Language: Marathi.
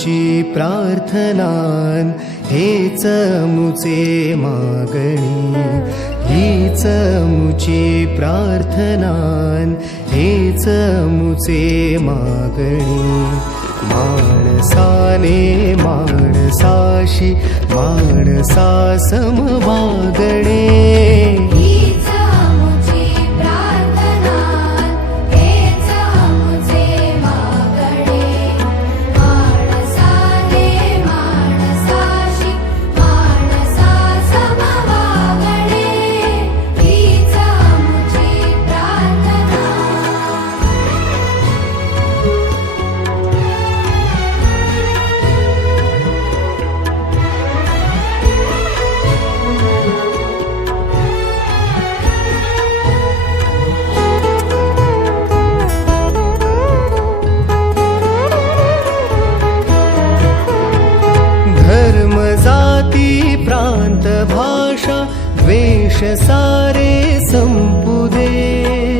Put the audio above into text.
मुची प्रार्थनान हेच मुचे मागणी, हीच मुची प्रार्थनान हेच मुचे मागणी। माणसाने माणसाशी माणसा सम वागणे, धर्म जाती प्रांत भाषा द्वेष सारे संपू दे।